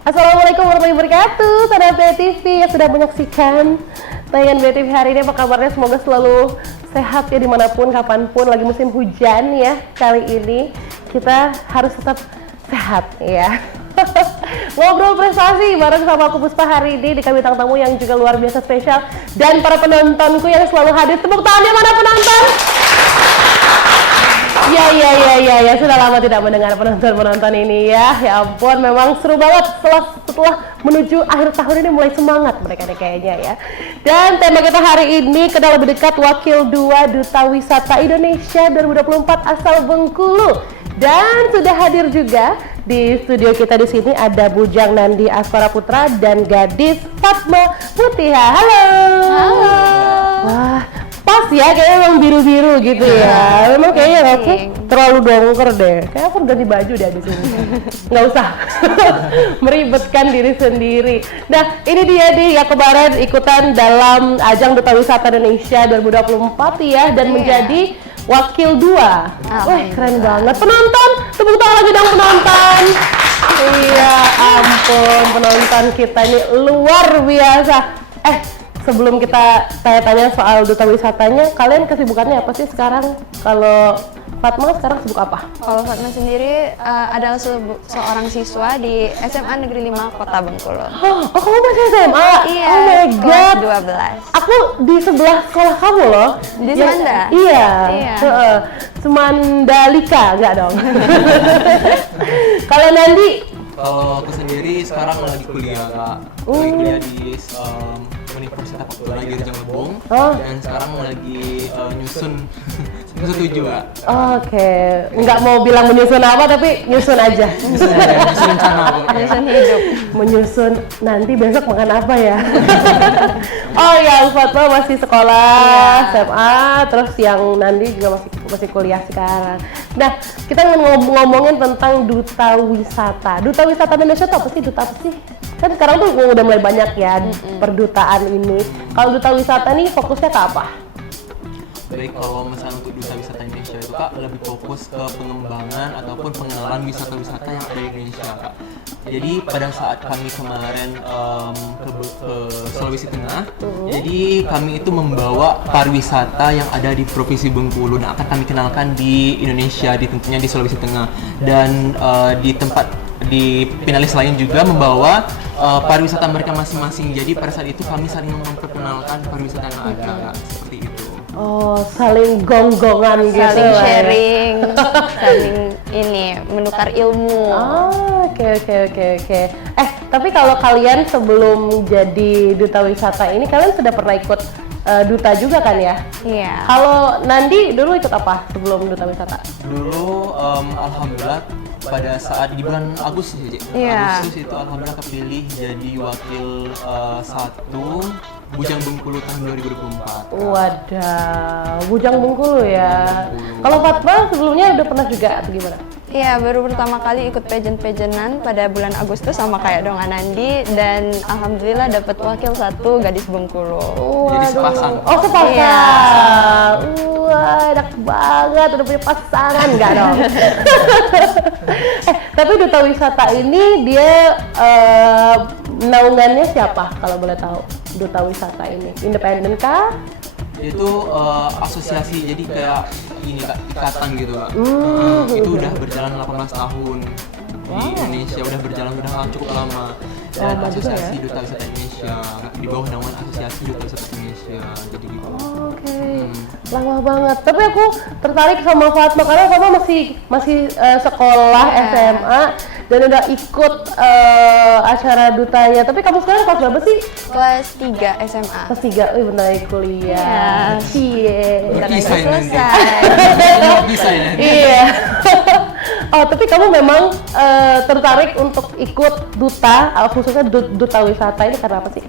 Assalamualaikum warahmatullahi wabarakatuh, sahabat BTV yang sudah menyaksikan tayangan BTV hari ini. Apa kabarnya? Semoga selalu sehat ya dimanapun, kapanpun. Lagi musim hujan ya, kali ini kita harus tetap sehat ya. Ngobrol prestasi bareng sama aku Puspa hari ini, di bintang tamu yang juga luar biasa spesial, dan para penontonku yang selalu hadir. Tepuk tangannya mana penonton? Ya, sudah lama tidak mendengar penonton ini ya. Ya ampun, memang seru banget setelah menuju akhir tahun ini, mulai semangat mereka nih kayaknya ya. Dan tema kita hari ini, kenal lebih dekat Wakil 2 Duta Wisata Indonesia 2024 asal Bengkulu. Dan sudah hadir juga di studio kita di sini ada Bujang Nandi Aswara Putra dan Gadis Fatma Mutiha. Halo. Halo. Wah, pas ya, kayaknya memang biru-biru gitu ya. Memang kayaknya aku terlalu dongker deh. Kayak aku ganti baju deh di sini. Nggak usah meribetkan diri sendiri. Nah, ini dia nih yang kemarin ikutan dalam ajang Duta Wisata Indonesia 2024 ya, dan menjadi Wakil 2. Wah, keren banget. Penonton, tepuk tangan lagi dong penonton. Iya, ampun, penonton kita ini luar biasa. Sebelum kita tanya-tanya soal duta wisatanya, kalian kesibukannya apa sih sekarang? Kalau Fatma sekarang sibuk apa? Kalau Fatma sendiri adalah seorang siswa di SMA Negeri 5 Kota Bengkulu. Oh, kamu masih SMA? Iya, Oh my god. kelas 12. Aku di sebelah sekolah kamu loh. Di Semanda? Iya. Iya. Semandalika, enggak dong? Kalau Nandi? Kalau aku sendiri sekarang lagi kuliah, Kak. Lagi kuliah di Universitas Papua di Rejang. Dan sekarang lagi nyusun 7, Kak. Oke, nggak mau bilang menyusun apa, tapi nyusun aja. Nyusun rencana, Nyusun hidup. Menyusun nanti besok makan apa ya. Oh, yang Fatma masih sekolah SMA, terus yang Nandi juga masih kuliah sekarang. Nah, kita ngomongin tentang duta wisata. Duta wisata Indonesia itu apa sih? Duta apa sih? Kan sekarang tuh udah mulai banyak ya perdutaan ini. Kalau duta wisata nih fokusnya ke apa? Baik, kalau misalnya untuk Duta Wisata Indonesia itu, Kak, lebih fokus ke pengembangan ataupun pengenalan wisata-wisata yang ada di Indonesia, Kak. Jadi pada saat kami kemarin ke Sulawesi Tengah, jadi kami itu membawa pariwisata yang ada di Provinsi Bengkulu. Nah, akan kami kenalkan di Indonesia, tentunya di Sulawesi Tengah. Dan di finalis lain juga membawa pariwisata mereka masing-masing. Jadi pada saat itu kami saling memperkenalkan pariwisata yang ada, seperti itu. Oh, saling gonggongan gitu. Saling sharing, saling menukar ilmu. Oke. Tapi kalau kalian sebelum jadi duta wisata ini, kalian sudah pernah ikut duta juga kan ya? Iya. Kalau Nandi dulu ikut apa sebelum duta wisata? Dulu alhamdulillah pada saat di bulan Agustus ya, Cik. Iya. Agustus itu alhamdulillah kepilih jadi wakil 1 Bujang Bengkulu tahun 2024. Wadah, Bujang Bengkulu ya. Kalau Fatma sebelumnya udah pernah juga atau gimana? Iya, baru pertama kali ikut pageant-pageantan pada bulan Agustus sama kayak Dong Anandi, dan alhamdulillah dapat wakil 1 Gadis Bengkulu. Jadi sepasang. Oh, sepasang. Iya. Wah, enak banget udah punya pasangan, enggak dong? Tapi duta wisata ini dia naungannya siapa kalau boleh tahu? Duta wisata ini independen kah? Itu asosiasi, jadi kayak ini, Kak, ikatan gitu, Kak. Itu udah berjalan 18 tahun di Indonesia, udah berjalan cukup lama. Dan Lama juga asosiasi ya? Duta Wisata Indonesia, di bawah naungan asosiasi Duta Wisata Indonesia, jadi gitu. Oke. Lama banget. Tapi aku tertarik sama Fatma karena Fatma masih sekolah SMA dan udah ikut acara dutanya. Tapi kamu sekarang kelas berapa sih? Kelas 3 SMA. Kelas 3. Bentar lagi kuliah. Iya. Bentar lagi Bisa ini nanti. selesai. Bisa ya. Iya. Oh, tapi kamu memang tertarik untuk ikut duta, khususnya duta wisata ini karena apa sih?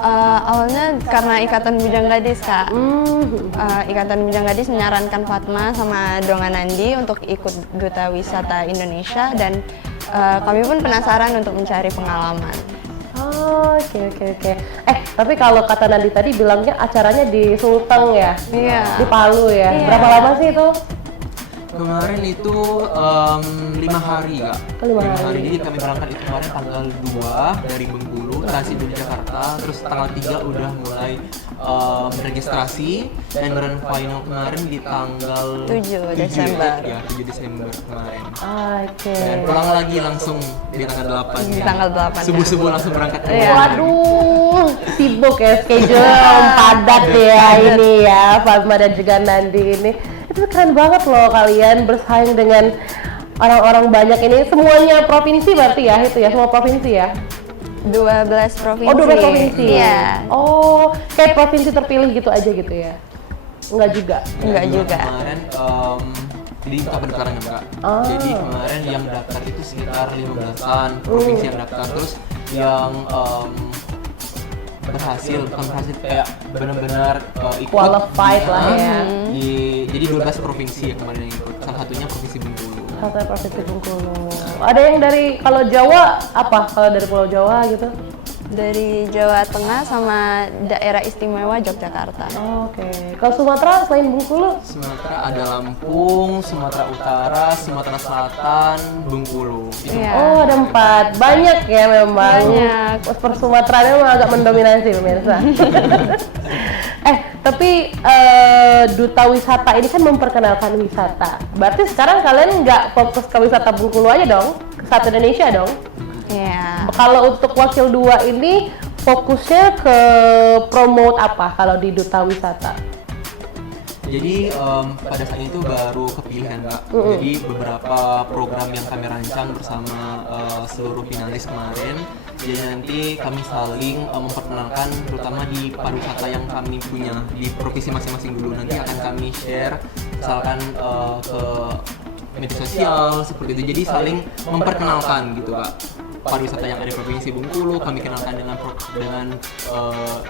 Awalnya karena Ikatan Bujang Gadis, Kak. Ikatan Bujang Gadis menyarankan Fatma sama Dongan Nandi untuk ikut Duta Wisata Indonesia, dan kami pun penasaran untuk mencari pengalaman. Oke. Tapi kalau kata Nandi tadi bilangnya acaranya di Sulteng ya? Iya. Di Palu ya? Iya. Berapa lama sih itu? Kemarin itu 5 hari kak. 5 hari. Jadi kami berangkat itu kemarin tanggal 2 dari Bengkulu, transit di Jakarta, terus tanggal 3 udah mulai registrasi dan grand final kemarin di tanggal 7 Desember. Ya, 7 Desember kemarin. Oke. Dan pulang lagi langsung di tanggal 8. Di tanggal 8. Subuh-subuh langsung berangkat ke Iya. Waduh, sibuk ya schedule padat ya ini ya Fatma dan juga Nandi ini. Itu keren banget loh kalian bersaing dengan orang-orang banyak ini. Semuanya provinsi berarti ya itu ya, semua provinsi ya? 12 provinsi. Oh 12 provinsi? Iya. Oh kayak provinsi terpilih gitu aja gitu ya? Enggak juga? Enggak juga. Kemarin jadi minta pendaftaran ya Mbak. Jadi kemarin yang daftar itu sekitar 15-an provinsi yang daftar, terus yang berhasil, bukan berhasil kayak benar-benar ikut Qualified lah ya. Jadi 12 provinsi ya kemarin yang ikut, salah satunya provinsi Bengkulu. Satu provinsi Bengkulu. Ada yang dari kalau Jawa apa? Kalau dari Pulau Jawa gitu? Dari Jawa Tengah sama daerah istimewa Yogyakarta. Oke. Kalau Sumatera selain Bengkulu? Sumatera ada Lampung, Sumatera Utara, Sumatera Selatan, Bengkulu. Iya. Oh ada 4, banyak ya memang. Banyak. Per Sumatera memang agak mendominasi pemirsa. Tapi Duta Wisata ini kan memperkenalkan wisata. Berarti sekarang kalian nggak fokus ke wisata Bengkulu aja dong? Ke satu Indonesia dong? Iya. Kalau untuk Wakil 2 ini fokusnya ke promote apa kalau di Duta Wisata? Jadi pada saat itu baru kepilihan Kak. Jadi beberapa program yang kami rancang bersama seluruh finalis kemarin. Jadi nanti kami saling memperkenalkan terutama di pariwisata yang kami punya di provinsi masing-masing dulu. Nanti akan kami share misalkan ke media sosial seperti itu. Jadi saling memperkenalkan gitu Kak. Pariwisata yang ada di provinsi Bengkulu kami kenalkan dengan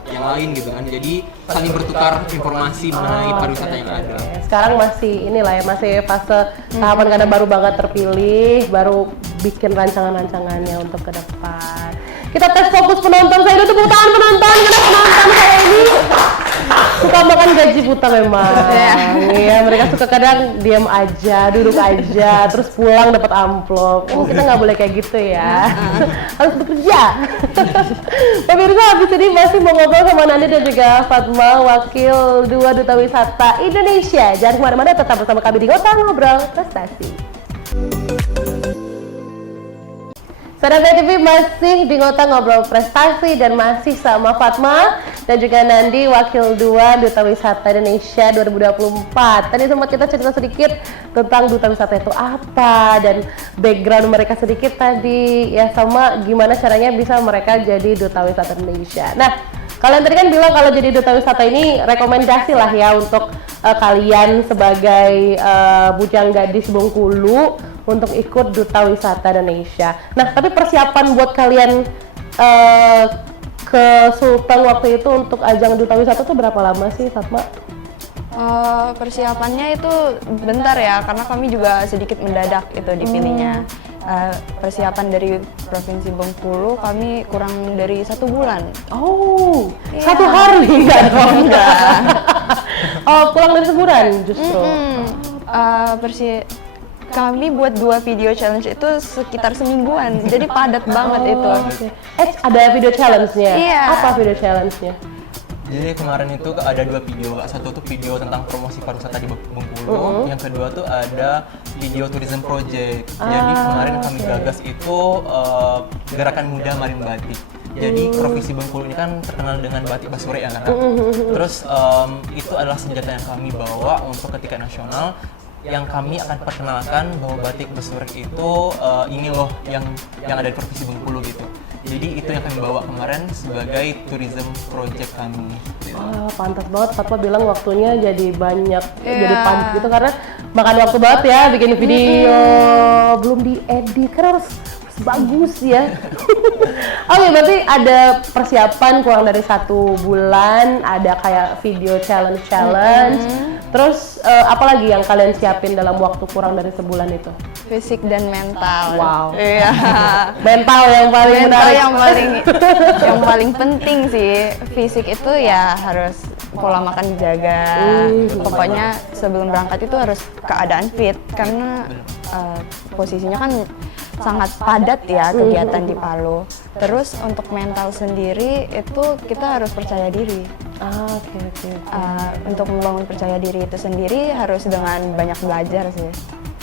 yang lain gitu kan, jadi saling bertukar informasi mengenai pariwisata yang ada. Sekarang masih inilah ya, masih fase tahapan karena baru banget terpilih, baru bikin rancangan-rancangannya untuk ke depan. Kita tes fokus penonton saya dulu, tepuk tangan penonton, karena penonton saya ini suka makan gaji buta memang. Iya, mereka suka kadang diam aja, duduk aja, terus pulang dapat amplop. Kita nggak boleh kayak gitu ya. Harus bekerja. Pemirsa, habis ini masih mau ngobrol sama Nandi dan juga Fatma, Wakil 2 Duta Wisata Indonesia. Jangan kemana-mana, tetap bersama kami di Ngota Ngobrol Prestasi. Sahabat TV masih di Ngota Ngobrol Prestasi dan masih sama Fatma dan juga Nandi, Wakil 2 Duta Wisata Indonesia 2024. Tadi sempat kita cerita sedikit tentang Duta Wisata itu apa dan background mereka sedikit tadi ya, sama gimana caranya bisa mereka jadi Duta Wisata Indonesia. Nah, kalian tadi kan bilang kalau jadi Duta Wisata ini rekomendasi lah ya untuk kalian sebagai bujang gadis Bengkulu untuk ikut Duta Wisata Indonesia. Nah, tapi persiapan buat kalian ke Sulteng waktu itu untuk ajang Duta Wisata itu berapa lama sih, Fatma? Persiapannya itu bentar ya, karena kami juga sedikit mendadak itu dipilihnya. Persiapan dari Provinsi Bengkulu kami kurang dari 1 bulan. Oh, Iya. 1 hari enggak dong? Enggak. Oh, pulang dari sebulan justru. Kami buat 2 video challenge itu sekitar semingguan, jadi padat banget itu. Ada video challenge-nya? Iya. Apa video challenge-nya? Jadi kemarin itu ada 2 video Kak. Satu tuh video tentang promosi pariwisata di Bengkulu, yang kedua tuh ada video tourism project. Jadi kemarin kami gagas itu gerakan muda marin batik. Jadi provinsi Bengkulu ini kan terkenal dengan batik basuri ya kan. Terus itu adalah senjata yang kami bawa untuk ketika nasional, yang kami akan perkenalkan bahwa batik Besurek itu ini loh yang ada di provinsi Bengkulu gitu. Jadi itu yang kami bawa kemarin sebagai tourism project kami. Pantas banget Fatma bilang waktunya jadi banyak, Iya. jadi pantas gitu karena makan waktu banget ya bikin video, belum diedit kan harus bagus ya. Oke, berarti ada persiapan kurang dari 1 bulan, ada kayak video challenge. Terus apalagi yang kalian siapin dalam waktu kurang dari sebulan itu? Fisik dan mental. Wow. Iya. Mental yang paling Mental menarik. yang paling penting sih. Fisik itu ya harus pola makan dijaga. Pokoknya sebelum berangkat itu harus keadaan fit karena posisinya kan sangat padat ya kegiatan di Palu. Terus untuk mental sendiri itu kita harus percaya diri. Oke. Untuk membangun percaya diri itu sendiri harus dengan banyak belajar sih.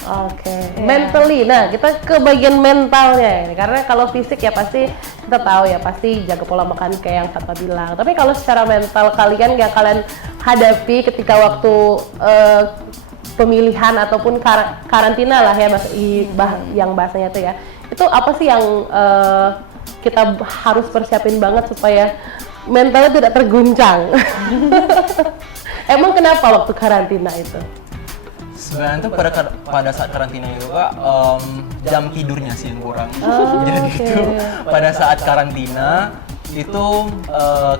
Oke. Mentally, nah kita ke bagian mentalnya ini. Karena kalau fisik ya pasti kita tahu ya pasti jaga pola makan kayak yang Fatma bilang. Tapi kalau secara mental kalian yang kalian hadapi ketika waktu pemilihan ataupun karantina lah ya yang bahasanya tuh ya, itu apa sih yang kita harus persiapin banget supaya mentalnya tidak terguncang? Emang kenapa waktu karantina itu? Sebenarnya tuh pada saat karantina itu Kak, jam tidurnya sih yang kurang. Jadi itu pada saat karantina itu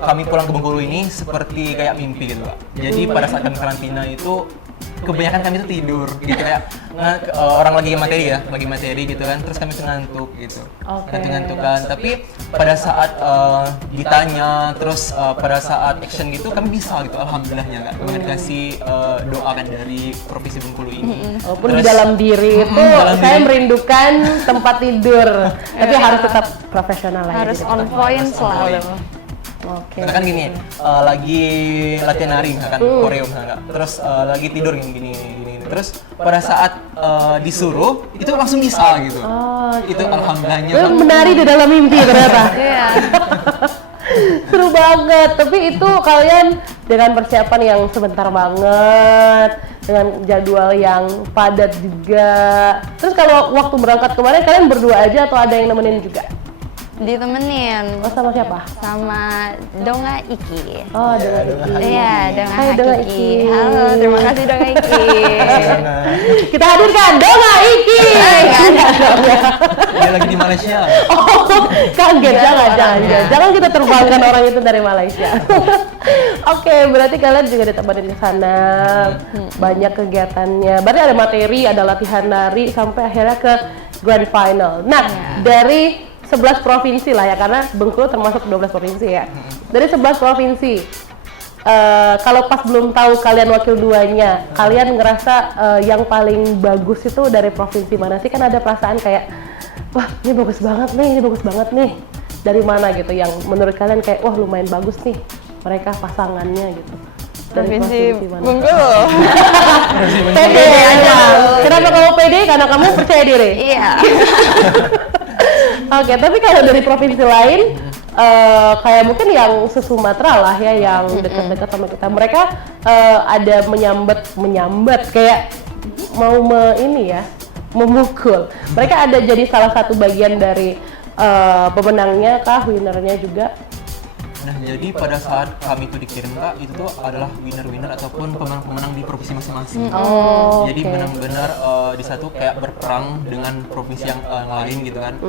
kami pulang ke Bengkulu ini seperti kayak mimpi gitu Kak. Jadi pada saat kami karantina itu kebanyakan kami tuh tidur gitu kayak orang lagi materi gitu kan, terus kami tuh ngantuk gitu. Ngantuk kan, tapi pada saat ditanya terus pada saat action gitu kami bisa gitu, alhamdulillahnya Kak. Dengan dikasih doa kan dari Provinsi Bengkulu ini. Walaupun di dalam diri itu saya merindukan tempat tidur, tapi harus tetap profesional lah. Harus on point selalu. Karena kan gini, lagi latihan nari kan, koreo misalnya, terus lagi tidur gini. Terus pada saat disuruh itu langsung bisa gitu. Itu alhamdulillahnya. Menari di dalam mimpi ternyata. Seru banget. Tapi itu kalian dengan persiapan yang sebentar banget, dengan jadwal yang padat juga. Terus kalau waktu berangkat kemarin kalian berdua aja atau ada yang nemenin juga? Ditemenin. Oh, sama siapa? Sama Donga Iki. Oh, Donga Iki. Iya, Donga Hai, Donga Iki. Iki. Halo, terima kasih Donga Iki. Kita hadirkan Donga Iki. Dia lagi di Malaysia. Oh, kaget. Jangan kita terbangkan orang itu dari Malaysia. Oke, berarti kalian juga ditemenin di sana. Banyak kegiatannya. Berarti ada materi, ada latihan nari sampai akhirnya ke grand final. Nah, dari 11 provinsi lah ya, karena Bengkulu termasuk 12 provinsi ya. Dari 11 provinsi, kalau pas belum tahu kalian wakil duanya, kalian ngerasa yang paling bagus itu dari provinsi mana sih? Kan ada perasaan kayak, wah ini bagus banget nih. Dari mana gitu yang menurut kalian kayak, wah lumayan bagus nih mereka pasangannya gitu. Dari Provinsi mana? Bengkulu. Pede aja. Kenapa kamu pede? Karena kamu percaya diri? Iya. Oke, tapi kalau dari provinsi lain, kayak mungkin yang se-Sumatera lah ya, yang dekat-dekat sama kita, mereka ada menyambat kayak mau memukul. Mereka ada jadi salah satu bagian dari pemenangnya kah, winnernya juga? Nah, jadi pada saat kami itu dikirim Kak, itu tuh adalah winner-winner ataupun pemenang-pemenang di provinsi masing-masing. Jadi benar-benar di satu kayak berperang dengan provinsi yang lain gitu kan.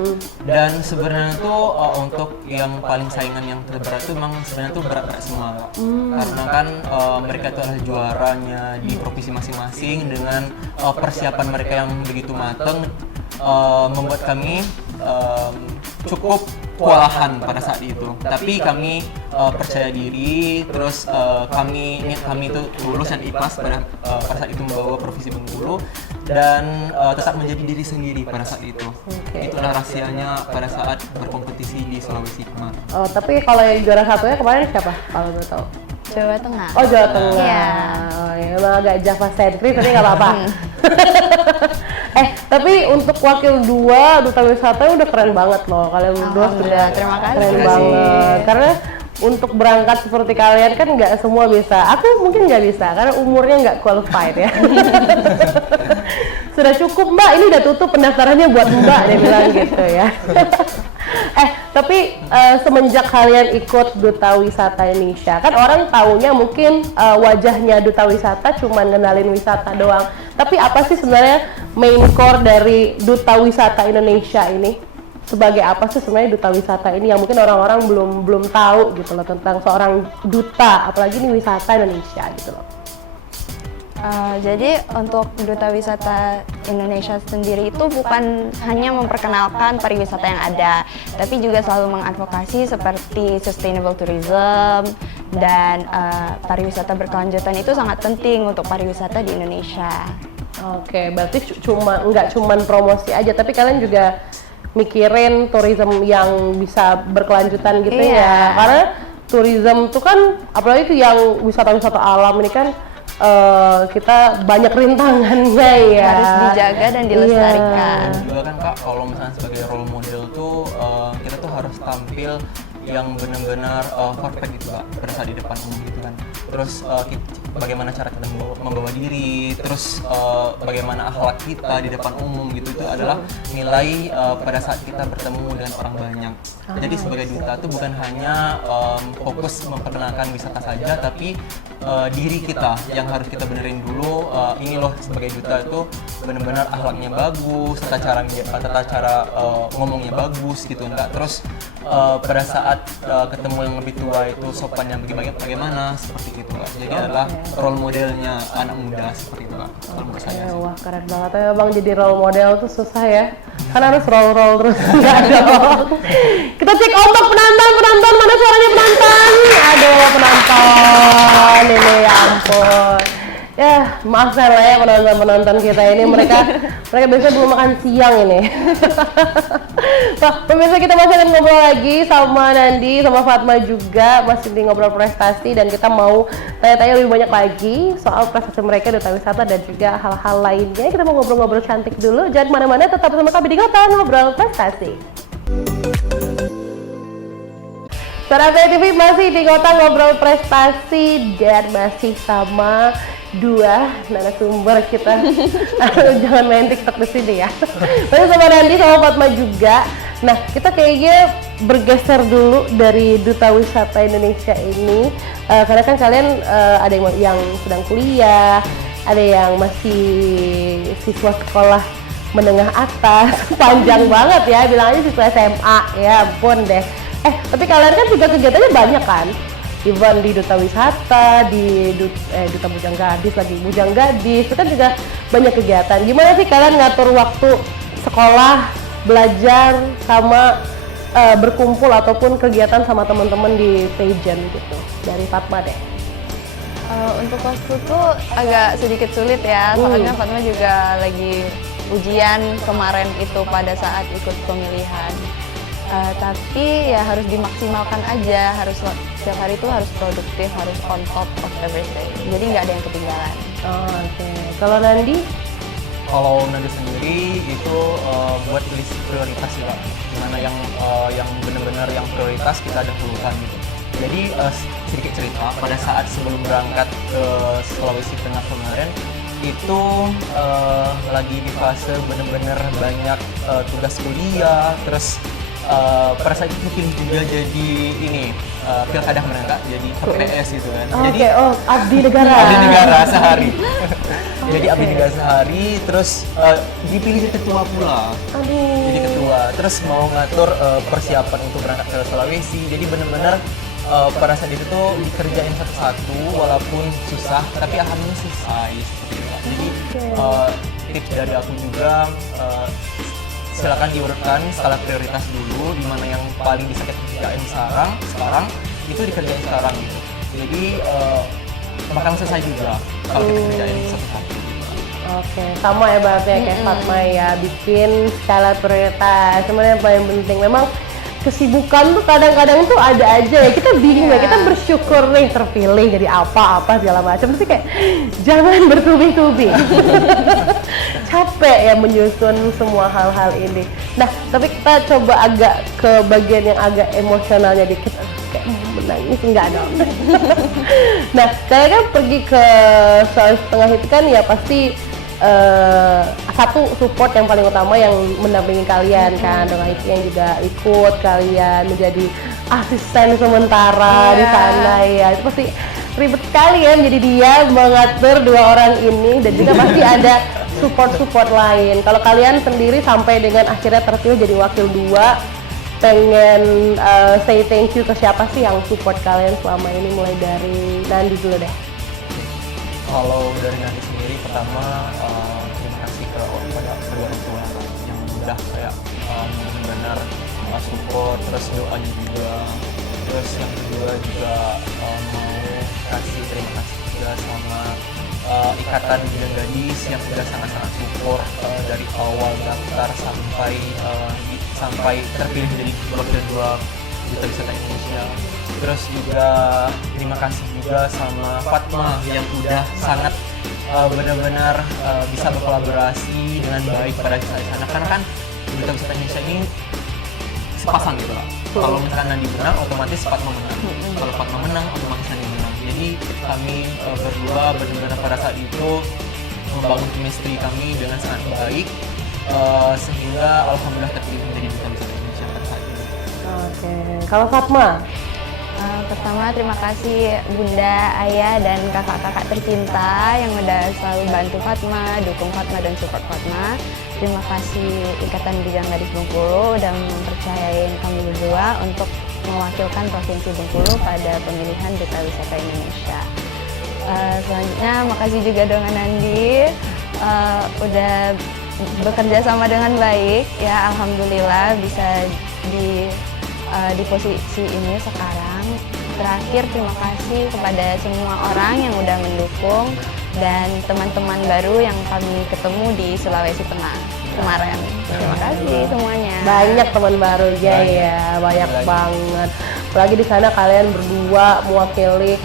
Dan sebenarnya tuh untuk yang paling saingan yang terberat tuh memang sebenarnya tuh berat-berat semua Kak. Karena kan mereka itu adalah juaranya di provinsi masing-masing dengan persiapan mereka yang begitu matang, membuat kami cukup kewalahan pada saat itu. Tapi kami percaya diri, terus kami itu lulus dan ikhlas pada saat itu membawa Provinsi Bengkulu dan tetap menjadi diri sendiri pada saat itu. Itulah rahasianya pada saat berkompetisi di Sulawesi kemarin. Oh, tapi kalau yang juara satunya kemarin siapa? Kalau boleh tahu? Jawa Tengah. Oh, Jawa Tengah. Iya. Oh, ya, emang agak Java sentris, tapi nggak apa-apa. Tapi untuk wakil duta wisata udah keren banget loh. Kalian berdua sudah terima kasih. Keren banget. Karena untuk berangkat seperti kalian kan nggak semua bisa. Aku mungkin nggak bisa karena umurnya nggak qualified ya. Sudah cukup Mbak, ini udah tutup pendaftarannya buat Mbak, dia bilang gitu ya. Tapi semenjak kalian ikut Duta Wisata Indonesia, kan orang taunya mungkin wajahnya Duta Wisata cuma ngenalin wisata doang. Tapi apa sih sebenarnya main core dari Duta Wisata Indonesia ini? Sebagai apa sih sebenarnya Duta Wisata ini yang mungkin orang-orang belum tahu gitu loh tentang seorang duta, apalagi ini wisata Indonesia gitu loh. Jadi untuk Duta Wisata Indonesia sendiri itu bukan hanya memperkenalkan pariwisata yang ada, tapi juga selalu mengadvokasi seperti sustainable tourism dan pariwisata berkelanjutan itu sangat penting untuk pariwisata di Indonesia. Oke, berarti nggak cuman promosi aja, tapi kalian juga mikirin tourism yang bisa berkelanjutan gitu ya. Karena tourism itu kan, apalagi itu yang wisata-wisata alam ini kan, kita banyak rintangannya ya. Harus dijaga dan dilestarikan. Dan juga kan Kak, kalau misalnya sebagai role model tuh kita tuh harus tampil yang benar-benar perfect gitu Kak, pada saat di depan umum gitu kan. Terus bagaimana cara kita membawa diri, terus bagaimana akhlak kita di depan umum gitu, itu adalah nilai pada saat kita bertemu dengan orang banyak. Jadi sebagai duta tuh bukan hanya fokus memperkenalkan wisata saja, tapi diri kita yang harus kita benerin dulu. Ini loh, sebagai duta itu benar-benar akhlaknya bagus, tata cara ngomongnya bagus gitu enggak. Terus pada saat ketemu yang lebih tua itu sopannya bagaimana, seperti itu Kak. Jadi adalah role modelnya anak muda seperti itu Kak, kalau menurut saya sih. Wah, keren banget ya Bang, jadi role model tuh susah ya. Kan harus roll terus, enggak dong. Kita cek ombak penonton, mana suaranya penonton? Aduh, penonton ini, ya ampun. Ya, maaf lah ya penonton kita ini, mereka biasanya belum makan siang ini. Nah, pemirsa, kita masih akan ngobrol lagi sama Nandi, sama Fatma juga, masih di ngobrol prestasi, dan kita mau tanya-tanya lebih banyak lagi soal prestasi mereka, duta wisata, dan juga hal-hal lainnya. Kita mau ngobrol-ngobrol cantik dulu, jangan kemana-mana, tetap bersama kami di Kota Ngobrol Prestasi. Saudara TV masih di Kota Ngobrol Prestasi, dan masih sama dua narasumber kita. Jangan main TikTok di sini ya. Masih sama Nandi sama Fatma juga. Nah, kita kayaknya bergeser dulu dari Duta Wisata Indonesia ini, karena kan kalian ada yang sedang kuliah, ada yang masih siswa sekolah menengah atas. Panjang banget ya, bilang aja siswa SMA, ya ampun deh. Tapi kalian kan juga kegiatannya banyak kan? Even di Duta Wisata, di Duta Bujang Gadis, itu kan juga banyak kegiatan. Gimana sih kalian ngatur waktu sekolah, belajar, sama berkumpul ataupun kegiatan sama teman-teman di pageant gitu? Dari Fatma deh. Untuk waktu tuh agak sedikit sulit ya, soalnya Fatma juga lagi ujian kemarin itu pada saat ikut pemilihan. Tapi ya harus dimaksimalkan aja, harus setiap hari itu harus produktif, harus on top of everything. Jadi nggak ada yang ketinggalan. Oke. Kalau Nandi? Kalau Nandi sendiri itu buat list prioritas sih Kak. Dimana yang benar-benar yang prioritas kita dahulukan gitu. Jadi sedikit cerita, pada saat sebelum berangkat ke Sulawesi Tengah kemarin itu lagi di fase benar-benar banyak tugas kuliah, terus pada saat itu pilih juga jadi ini pilkada kemarin Kak, jadi PPS gitu kan. Jadi abdi negara. Abdi negara sehari. Jadi abdi negara sehari, terus dipilih ketua pula. Jadi ketua, terus mau ngatur persiapan untuk berangkat ke Sulawesi. Jadi benar-benar pada saat itu tuh dikerjain satu-satu, walaupun susah, tapi alhamdulillah selesai seperti itu. Jadi tips dari aku juga, silakan diurutkan skala prioritas dulu, di mana yang paling bisa kita kerjain sekarang itu dikerjain sekarang gitu. Jadi bakal selesai juga kalau kita kerjain satu-satu. Oke, sama ya berarti ya kayak Fatma ya, bikin skala prioritas. Sebenarnya yang paling penting memang kesibukan tuh kadang-kadang tuh ada aja ya, kita bingung ya, kita bersyukur nih terpilih jadi apa-apa segala macam, tapi kayak jangan bertubi-tubi. Capek ya menyusun semua hal-hal ini. Nah, tapi kita coba agak ke bagian yang agak emosionalnya dikit, kayak menangis enggak dong. Nah, kalian kan pergi ke Sulawesi Tengah itu kan ya pasti satu support yang paling utama yang mendampingi kalian kan, dengan itu yang juga ikut kalian menjadi asisten sementara di sana ya. Itu pasti ribet sekali ya, jadi dia mengatur dua orang ini, dan juga pasti ada support lain. Kalau kalian sendiri sampai dengan akhirnya terpilih jadi wakil dua, pengen say thank you ke siapa sih yang support kalian selama ini, mulai dari Nandi dulu deh. Kalau dari Nandi pertama terima kasih kepada kedua orang tua yang udah kayak benar-benar support, terus doanya juga. Terus yang kedua juga mau kasih terima kasih juga sama Ikatan Bidang Gadis yang udah sangat-sangat support dari awal daftar sampai terpilih menjadi kedua Duta Wisata Indonesia. Terus juga terima kasih juga sama Fatma yang udah sangat benar-benar bisa berkolaborasi dengan baik pada saat sana, karena kan Duta Wisata Indonesia ini sepasang gitu lah. Kalau misalkan Nandi menang, otomatis Fatma menang. Kalau Fatma menang, otomatis Nandi menang. Jadi kami berdua benar-benar pada saat itu membangun chemistry kami dengan sangat baik, sehingga alhamdulillah terpilih menjadi Duta Wisata Indonesia pada saat ini. Oke, kalau Fatma? Pertama terima kasih Bunda, Ayah, dan kakak-kakak tercinta yang udah selalu bantu Fatma, dukung Fatma dan support Fatma. Terima kasih Ikatan Bijang Gadis Bengkulu udah mempercayain kami berdua untuk mewakilkan Provinsi Bengkulu pada pemilihan Duta Wisata Indonesia. Selanjutnya makasih juga dengan Nandi udah bekerja sama dengan baik, ya alhamdulillah bisa di posisi ini sekarang. Terakhir terima kasih kepada semua orang yang udah mendukung dan teman-teman baru yang kami ketemu di Sulawesi Tengah kemarin. Terima kasih semuanya. Banyak teman baru ya, banyak banget. Apalagi di sana kalian berdua mewakili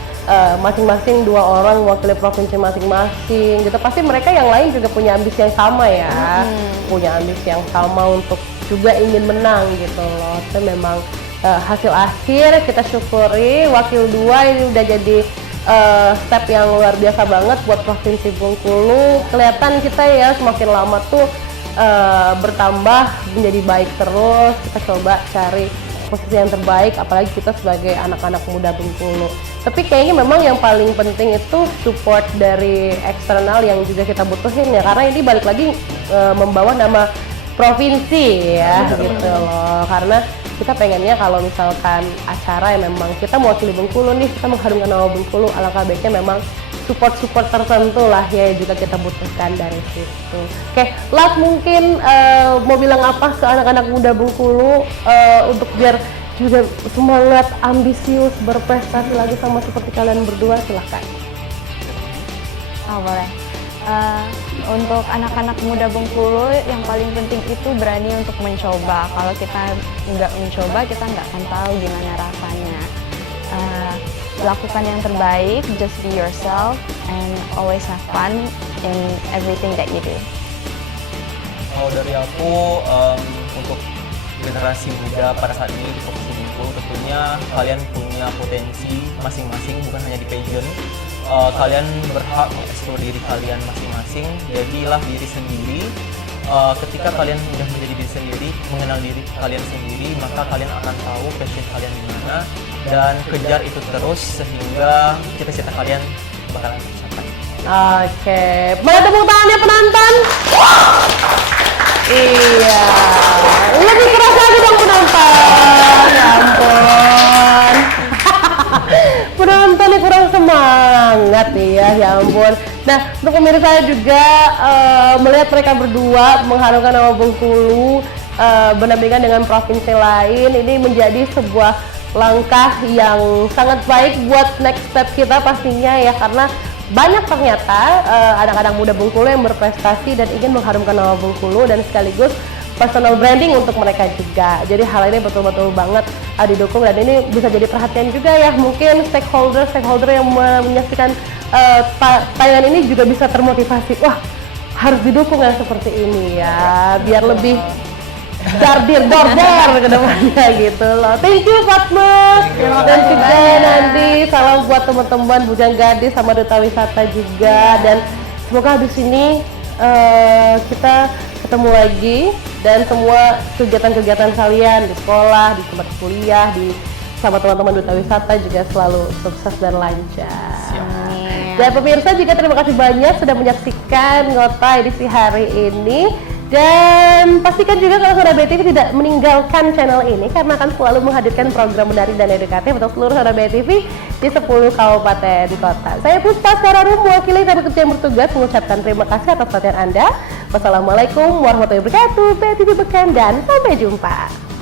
masing-masing 2 orang mewakili provinsi masing-masing gitu. Pasti mereka yang lain juga punya ambisi yang sama ya, punya ambisi yang sama untuk juga ingin menang gitu loh. Itu memang hasil akhir kita syukuri. Wakil 2 ini udah jadi step yang luar biasa banget buat Provinsi Bengkulu. Kelihatan kita ya semakin lama tuh bertambah menjadi baik terus. Kita coba cari posisi yang terbaik, apalagi kita sebagai anak-anak muda Bengkulu. Tapi kayaknya memang yang paling penting itu support dari eksternal yang juga kita butuhin ya, karena ini balik lagi membawa nama provinsi ya gitu loh. Karena kita pengennya kalau misalkan acara yang memang kita mewakili Bengkulu nih, kita mengharumkan nama Bengkulu, alangkah baiknya memang support tertentu lah ya juga kita butuhkan dari situ. Oke, last mungkin mau bilang apa ke anak-anak muda Bengkulu untuk biar juga semangat, ambisius, berprestasi lagi sama seperti kalian berdua, silahkan. Oh boleh. Untuk anak-anak muda Bengkulu yang paling penting itu berani untuk mencoba. Kalau kita nggak mencoba, kita nggak akan tahu gimana rasanya. Lakukan yang terbaik, just be yourself and always have fun in everything that you do. Kalau dari aku untuk generasi muda pada saat ini di Provinsi Bengkulu, tentunya kalian punya potensi masing-masing, bukan hanya di pageant. Kalian berhak mengeksplor diri kalian masing-masing, jadilah diri sendiri. Ketika kalian sudah menjadi diri sendiri, mengenal diri kalian sendiri, maka kalian akan tahu passion kalian di mana dan kejar itu terus sehingga cita-cita kalian bakalan tercapai. Oke, boleh tepuk tangannya penonton? Iya, lebih keras lagi dong penonton. Ya ampun. Penontonnya kurang semangat nih ya ampun. Nah, untuk pemirsa juga melihat mereka berdua mengharumkan nama Bengkulu berbandingkan dengan provinsi lain, ini menjadi sebuah langkah yang sangat baik buat next step kita pastinya ya, karena banyak ternyata anak-anak muda Bengkulu yang berprestasi dan ingin mengharumkan nama Bengkulu dan sekaligus personal branding untuk mereka juga. Jadi hal ini betul-betul banget didukung dan ini bisa jadi perhatian juga ya, mungkin stakeholder yang menyaksikan tayangan ini juga bisa termotivasi, wah harus didukung yang seperti ini ya, biar lebih dardir dor ke depannya gitu loh. Thank you Fatma dan juga nanti salam buat teman-teman Bujang Gadis sama Duta Wisata juga, dan semoga habis ini kita ketemu lagi dan semua kegiatan-kegiatan kalian di sekolah, di tempat kuliah, sama teman-teman Duta Wisata juga selalu sukses dan lancar. Dan pemirsa juga terima kasih banyak sudah menyaksikan Ngota edisi hari ini. Dan pastikan juga kalau Suara BTV tidak meninggalkan channel ini karena akan selalu menghadirkan program menarik dan edukatif untuk seluruh Suara BTV di 10 kabupaten kota. Saya Puspa Skararum, mewakili rekan kerja yang bertugas mengucapkan terima kasih atas perhatian Anda. Wassalamualaikum warahmatullahi wabarakatuh. BTV Beken dan sampai jumpa.